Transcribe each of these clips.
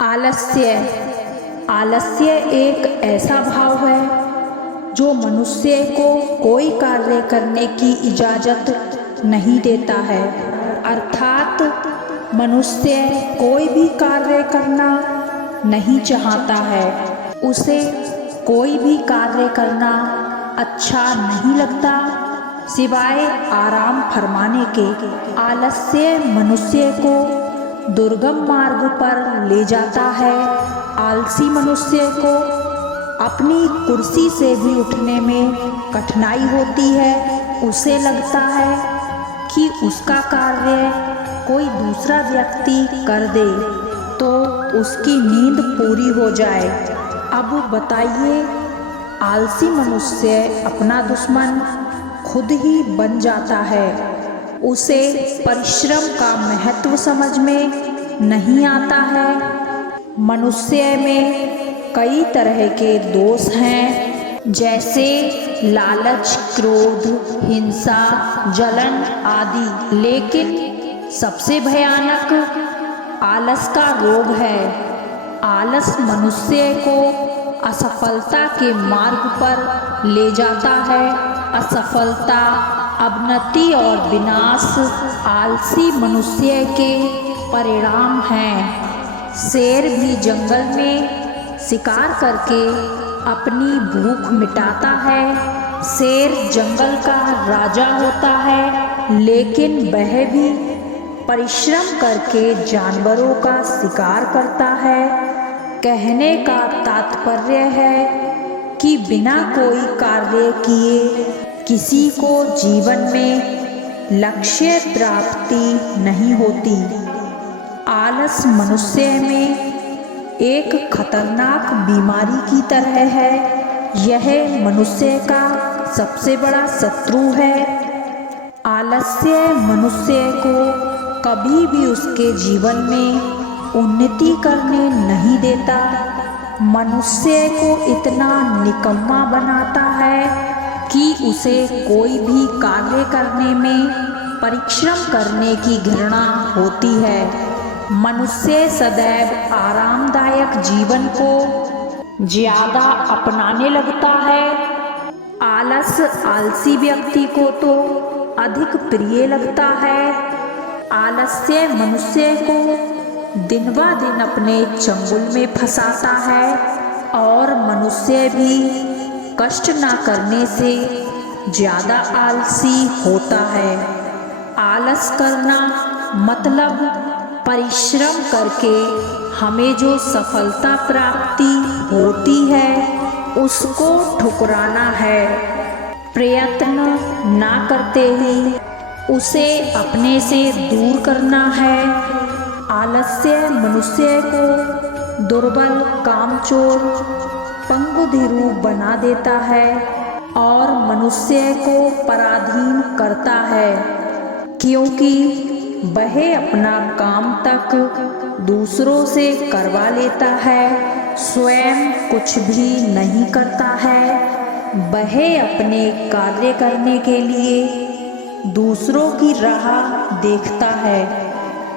आलस्य। आलस्य एक ऐसा भाव है जो मनुष्य को कोई कार्य करने की इजाज़त नहीं देता है। अर्थात मनुष्य कोई भी कार्य करना नहीं चाहता है, उसे कोई भी कार्य करना अच्छा नहीं लगता सिवाय आराम फरमाने के। आलस्य मनुष्य को दुर्गम मार्ग पर ले जाता है। आलसी मनुष्य को अपनी कुर्सी से भी उठने में कठिनाई होती है। उसे लगता है कि उसका कार्य कोई दूसरा व्यक्ति कर दे तो उसकी नींद पूरी हो जाए। अब बताइए, आलसी मनुष्य अपना दुश्मन खुद ही बन जाता है। उसे परिश्रम का महत्व समझ में नहीं आता है। मनुष्य में कई तरह के दोष हैं, जैसे लालच, क्रोध, हिंसा, जलन आदि। लेकिन सबसे भयानक आलस का रोग है। आलस मनुष्य को असफलता के मार्ग पर ले जाता है। असफलता, अवनति और विनाश आलसी मनुष्य के परिणाम हैं। शेर भी जंगल में शिकार करके अपनी भूख मिटाता है। शेर जंगल का राजा होता है, लेकिन वह भी परिश्रम करके जानवरों का शिकार करता है। कहने का तात्पर्य है कि बिना कोई कार्य किए किसी को जीवन में लक्ष्य प्राप्ति नहीं होती। आलस मनुष्य में एक खतरनाक बीमारी की तरह है। यह मनुष्य का सबसे बड़ा शत्रु है। आलस्य मनुष्य को कभी भी उसके जीवन में उन्नति करने नहीं देता। मनुष्य को इतना निकम्मा बनाता है कि उसे कोई भी कार्य करने में परिश्रम करने की घृणा होती है। मनुष्य सदैव आरामदायक जीवन को ज्यादा अपनाने लगता है। आलस आलसी व्यक्ति को तो अधिक प्रिय लगता है। आलस्य मनुष्य को दिन ब दिन अपने चंगुल में फंसाता है और मनुष्य भी कष्ट ना करने से ज़्यादा आलसी होता है। आलस करना मतलब परिश्रम करके हमें जो सफलता प्राप्ति होती है उसको ठुकराना है। प्रयत्न ना करते ही उसे अपने से दूर करना है। आलस्य मनुष्य को दुर्बल, कामचोर, पंगुधिरू बना देता है और मनुष्य को पराधीन करता है, क्योंकि वह अपना काम तक दूसरों से करवा लेता है, स्वयं कुछ भी नहीं करता है। वह अपने कार्य करने के लिए दूसरों की राह देखता है।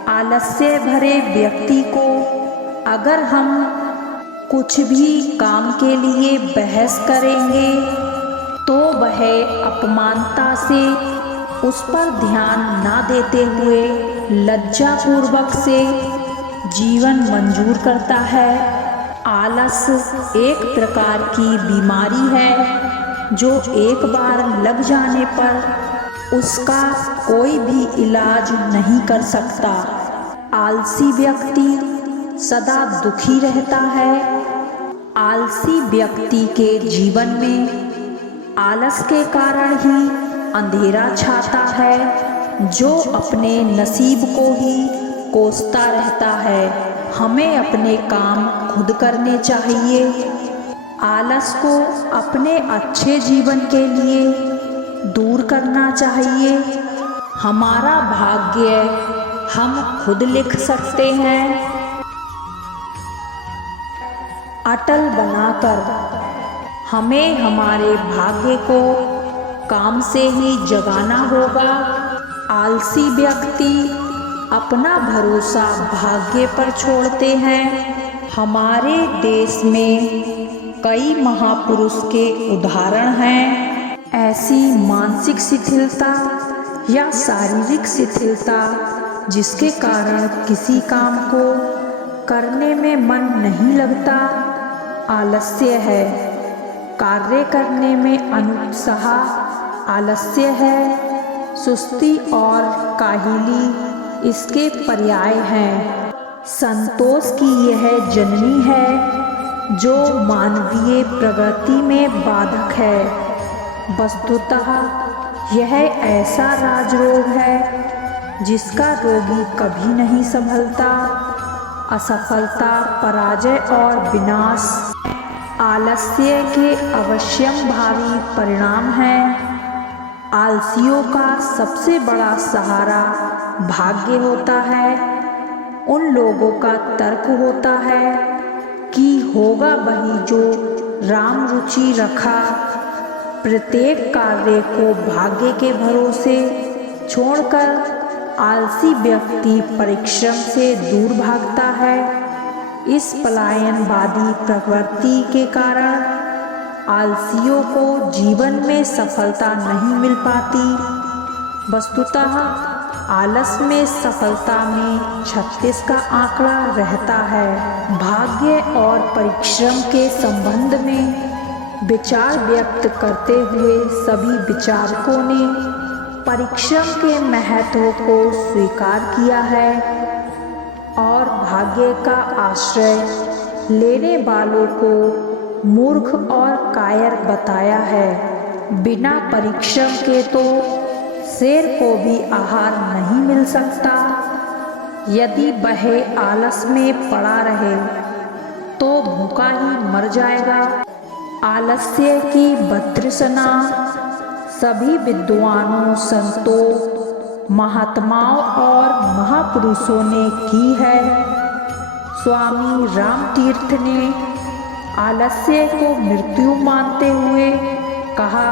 आलस्य भरे व्यक्ति को अगर हम कुछ भी काम के लिए बहस करेंगे तो वह अपमानता से उस पर ध्यान ना देते हुए लज्जापूर्वक से जीवन मंजूर करता है। आलस एक प्रकार की बीमारी है जो एक बार लग जाने पर उसका कोई भी इलाज नहीं कर सकता। आलसी व्यक्ति सदा दुखी रहता है। आलसी व्यक्ति के जीवन में आलस के कारण ही अंधेरा छाता है, जो अपने नसीब को ही कोसता रहता है। हमें अपने काम खुद करने चाहिए। आलस को अपने अच्छे जीवन के लिए दूर करना चाहिए। हमारा भाग्य हम खुद लिख सकते हैं। अटल बनाकर हमें हमारे भाग्य को काम से ही जगाना होगा। आलसी व्यक्ति अपना भरोसा भाग्य पर छोड़ते हैं। हमारे देश में कई महापुरुष के उदाहरण हैं। ऐसी मानसिक शिथिलता या शारीरिक शिथिलता जिसके कारण किसी काम को करने में मन नहीं लगता, आलस्य है। कार्य करने में अनुत्साह आलस्य है। सुस्ती और काहिली इसके पर्याय हैं। संतोष की यह जननी है जो मानवीय प्रगति में बाधक है। वस्तुतः यह ऐसा राजरोग है जिसका रोगी कभी नहीं संभलता। असफलता, पराजय और विनाश आलस्य के अवश्यंभावी परिणाम हैं। आलसियों का सबसे बड़ा सहारा भाग्य होता है। उन लोगों का तर्क होता है कि होगा वही जो राम रुचि रखा। प्रत्येक कार्य को भाग्य के भरोसे छोड़कर आलसी व्यक्ति परिश्रम से दूर भागता है। इस पलायनवादी प्रवृत्ति के कारण आलसियों को जीवन में सफलता नहीं मिल पाती। वस्तुतः आलस में सफलता में 36 का आंकड़ा रहता है। भाग्य और परिश्रम के संबंध में विचार व्यक्त करते हुए सभी विचारकों ने परिश्रम के महत्व को स्वीकार किया है और भाग्य का आश्रय लेने वालों को मूर्ख और कायर बताया है। बिना परिश्रम के तो शेर को भी आहार नहीं मिल सकता। यदि वह आलस में पड़ा रहे तो भूखा ही मर जाएगा। आलस्य की भर्त्सना सभी विद्वानों, संतों, महात्माओं और महापुरुषों ने की है। स्वामी रामतीर्थ ने आलस्य को मृत्यु मानते हुए कहा,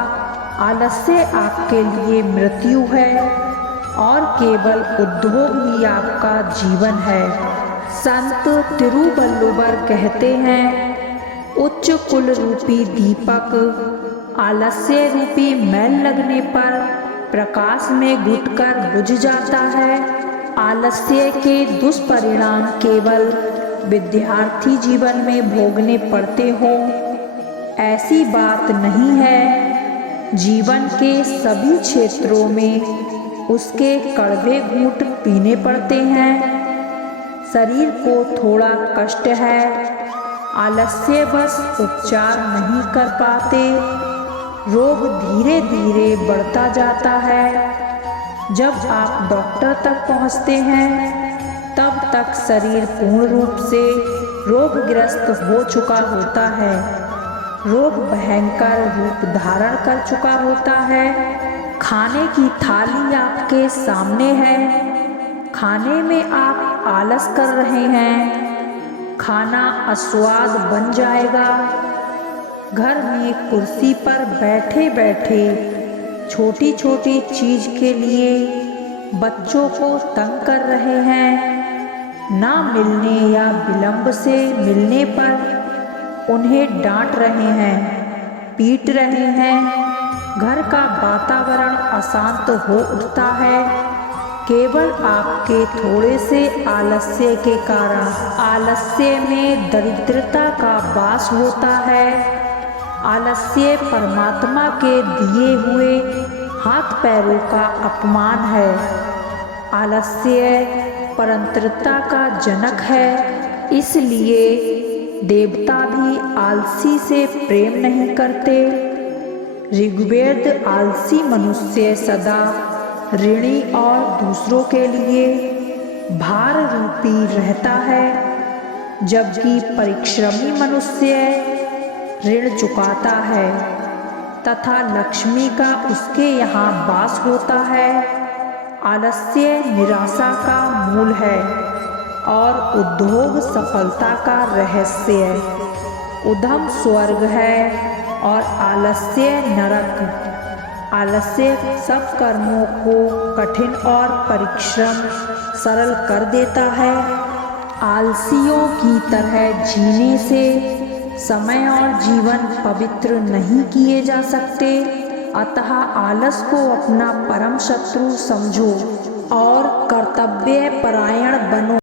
आलस्य आपके लिए मृत्यु है और केवल उद्योग ही आपका जीवन है। संत तिरुवल्लुवर कहते हैं, उच्च कुल रूपी दीपक आलस्य रूपी मैल लगने पर प्रकाश में घुटकर बुझ जाता है। आलस्य के दुष्परिणाम केवल विद्यार्थी जीवन में भोगने पड़ते हों, ऐसी बात नहीं है। जीवन के सभी क्षेत्रों में उसके कड़वे घूंट पीने पड़ते हैं। शरीर को थोड़ा कष्ट है, आलस्य बस उपचार नहीं कर पाते। रोग धीरे धीरे बढ़ता जाता है। जब आप डॉक्टर तक पहुंचते हैं तब तक शरीर पूर्ण रूप से रोगग्रस्त हो चुका होता है। रोग भयंकर रूप धारण कर चुका होता है। खाने की थाली आपके सामने है, खाने में आप आलस कर रहे हैं, खाना अस्वाद बन जाएगा। घर में कुर्सी पर बैठे बैठे छोटी छोटी चीज के लिए बच्चों को तंग कर रहे हैं। ना मिलने या विलंब से मिलने पर उन्हें डांट रहे हैं, पीट रहे हैं। घर का वातावरण अशांत हो उठता है, केवल आपके थोड़े से आलस्य के कारण। आलस्य में दरिद्रता का वास होता है। आलस्य परमात्मा के दिए हुए हाथ पैरों का अपमान है। आलस्य परंतृता का जनक है, इसलिए देवता भी आलसी से प्रेम नहीं करते। ऋग्वेद आलसी मनुष्य सदा ऋणी और दूसरों के लिए भार रूपी रहता है, जबकि परिश्रमी मनुष्य ऋण चुकाता है तथा लक्ष्मी का उसके यहाँ वास होता है। आलस्य निराशा का मूल है और उद्योग सफलता का रहस्य। उद्यम स्वर्ग है और आलस्य नरक। आलस्य सब कर्मों को कठिन और परिश्रम सरल कर देता है। आलसियों की तरह जीने से समय और जीवन पवित्र नहीं किए जा सकते। अतः आलस को अपना परम शत्रु समझो और कर्तव्य परायण बनो।